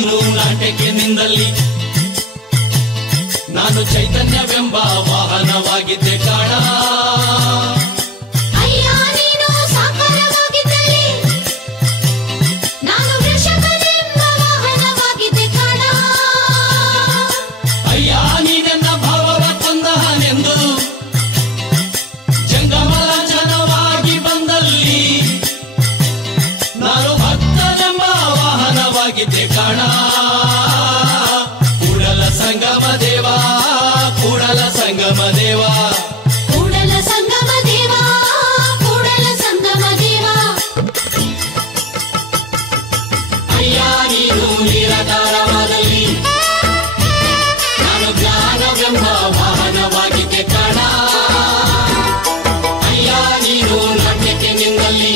ನೀನು ನಾಟ್ಯಕ್ಕೆ ನಿಂದಲ್ಲಿ ನಾನು ಚೈತನ್ಯವೆಂಬ ವಾಹನವಾಗಿದ್ದೆ ಕಾಣ. ಅಯ್ಯ ನೀನು ಸಾಕಾರವಾಗಿದ್ದಲ್ಲಿ ನಾನು ವೃಷಭನೆಂಬ ವಾಹನವಾಗಿದ್ದೆ ಕಾಣ. ಅಯ್ಯ ನೀನೆನ್ನ ಭಾವವ ಕೊಂದಹನೆಂದು ಜಂಗಮಲಾಂಛನವಾಗಿ ಬಂದಲ್ಲಿ ನಾನು ಭಕ್ತನೆಂಬ ವಾಹನವಾಗಿದ್ದೆ ಕಾಣ. ಕೂಡಲ ಸಂಗಮ ದೇವ, ಕೂಡಲ ಸಂಗಮ ದೇವ, ಕೂಡಲ ಸಂಗಮ ದೇವ, ಕೂಡಲ ಸಂಗಮ ದೇವ. ಅಯ್ಯ ನೀನು ನಿರಾಕಾರವಾದಲ್ಲಿ ನಾನು ಜ್ಞಾನವೆಂಬ ವಾಹನವಾಗಿದ್ದೆ ಕಾಣ. ಅಯ್ಯ ನೀನು ನಾಟ್ಯಕ್ಕೆ ನಿಂದಲ್ಲಿ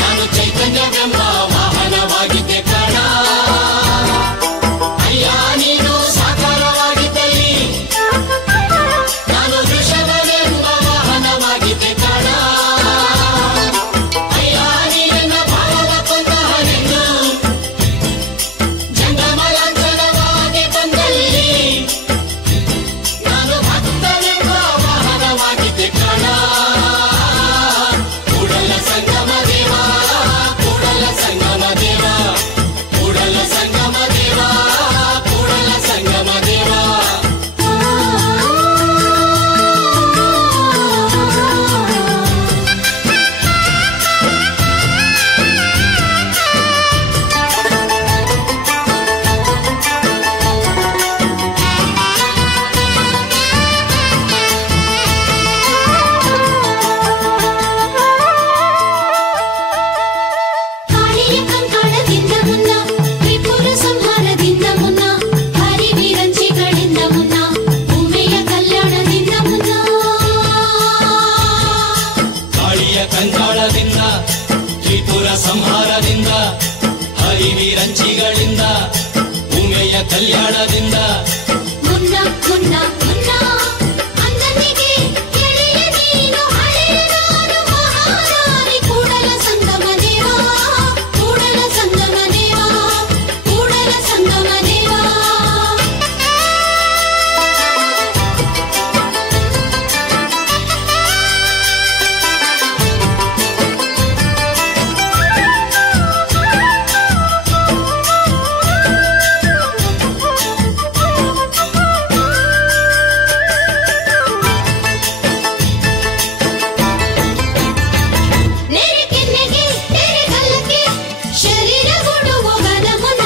ನಾನು ಚೈತನ್ಯವೆಂಬ ವಾಹನವಾಗಿದ್ದೆ ಕಾಣ. ಅಯ್ಯ ನೀನು ಸಾಕಾರವಾಗಿದ್ದಲ್ಲಿ ನಾನು ವೃಷಭನೆಂಬ ವಾಹನವಾಗಿದ್ದೆ ಕಾಣ. ಅಯ್ಯ ನೀನೆನ್ನ ಭಾವವ ಕೊಂದಹನೆಂದು ಜಂಗಮಲಾಂಛನವಾಗಿ ಬಂದಲ್ಲಿ ನಾನು ಭಕ್ತನೆಂಬ ವಾಹನವಾಗಿದ್ದೆ ಕಾಣ. ಕೂಡಲ ಸಂಗಮ ದೇವ, ಕೂಡಲ ಸಂಗಮ ದೇವ, ಕೂಡಲ ಸಂಗಮ ದೇವ, ಕೂಡಲ ಸಂಗಮ ದೇವ. ಕಾಳಿಯ ಕಂಕಾಳದಿಂದ ಮುನ್ನ, ತ್ರಿಪುರ ಸಂಹಾರದಿಂದ ಮುನ್ನ, ಹರಿವಿರಂಚಿಗಳಿಂದ ಮುನ್ನ, ಉಮೆಯ ಕಲ್ಯಾಣದಿಂದ ಮುನ್ನ. ಕಾಳಿಯ ಕಂಕಾಳದಿಂದ, ತ್ರಿಪುರ ಸಂಹಾರದಿಂದ, ಹರಿವಿರಂಚಿಗಳಿಂದ, ಉಮೆಯ ಕಲ್ಯಾಣದಿಂದ ಮುನ್ನ ಮುನ್ನ ಮುನ್ನ ಅಂದನಿಗೆ ಎಳೆಯ ನೀನು ಹಳೆಯ ನಾನು ಮಹಾರಾಣಿ. ಕೂಡಲ ಸಂಗಮ ದೇವ, ಕೂಡಲ ಸಂಗಮ ದೇವ, ಕೂಡಲ ಸಂಗಮ ದೇವ. ನೆರೆಕೆನ್ನೆಗೆ ತೆರೆಗಲ್ಲಕ್ಕೆ ಶರೀರ ಕೊಡುವವನ ಮುನ್ನ.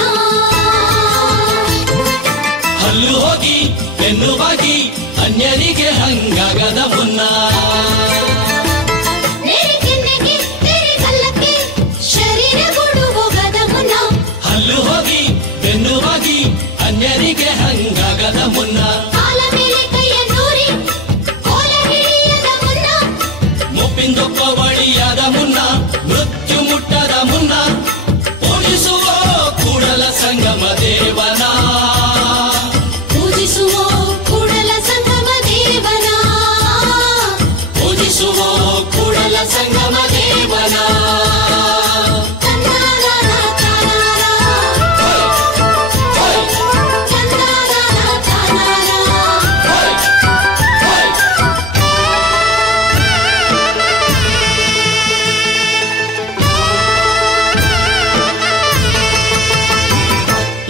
ಹಲ್ಲು ಹೋಗಿ ಬೆನ್ನುವಾಗಿ ಅನ್ಯರಿಗೆ ಹಂಗಾಗದ ಮುನ್ನ. ನೆರೆಕೆನ್ನೆಗೆ ತೆರೆಗಲ್ಲಕ್ಕೆ ಶರೀರ ಕೊಡುವವನ ಮುನ್ನ. ಹಲ್ಲು ಹೋಗಿ ಬೆನ್ನುವಾಗಿ ಅನ್ಯರಿಗೆ ಹಂಗಾಗದ ಮುನ್ನ. ಕಾಲ ಮೇಲೆ ಕೈಯ ನೂರಿ ಕೋಲ ಹಿಡಿಯದ ಮುನ್ನ. ಮುಪ್ಪಿಂದೊಪ್ಪ ಬಳಿಯಾದ ಮುನ್ನ, ಮೃತ್ಯು ಮುಟ್ಟದ ಮುನ್ನ ಪೂಜಿಸುವ ಕೂಡಲ ಸಂಗಮ ದೇವನ. ಪೂಜಿಸುವ ಕೂಡಲ ಸಂಗಮ ದೇವನ, ಪೂಜಿಸುವ ಕೂಡಲ ಸಂಗಮ ದೇವನ. ಚಂದಾನನ ತಾನಾನ, ಚಂದಾನನ ತಾನಾನ.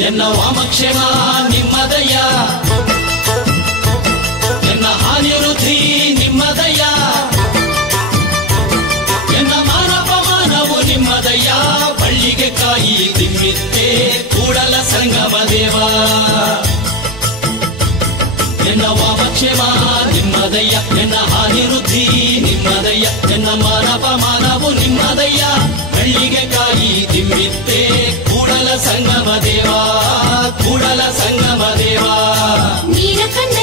ಎನ್ನ ವಾಮಕ್ಷೇಮ ನಿಮ್ಮದಯ್ಯ, ಎನ್ನ ಹಾನಿ ವೃದ್ಧಿ ನಿಮ್ಮದಯ್ಯ, ಎನ್ನ ಮಾನಪಮಾನವು ನಿಮ್ಮದಯ್ಯ. ಬಳ್ಳಿಗೆ ಕಾಯಿ ತಿಮ್ಮಿತ್ತೆ ಕೂಡಲ ಸಂಗಮ ದೇವ. ಎನ್ನ ವಾಮಕ್ಷೇಮ ನಿಮ್ಮದಯ್ಯ, ಎನ್ನ ಹಾನಿ ವೃದ್ಧಿ ನಿಮ್ಮದಯ್ಯ, ಎನ್ನ ಮಾನಪಮಾನವು ನಿಮ್ಮದಯ್ಯ. ಬಳ್ಳಿಗೆ ಕಾಯಿ ತಿಮ್ಮಿತ್ತೆ ಕೂಡಲ ಸಂಗಮ ದೇವ, ಕೂಡಲ ಸಂಗಮ ದೇವ. ನೀರ ಕಂಡ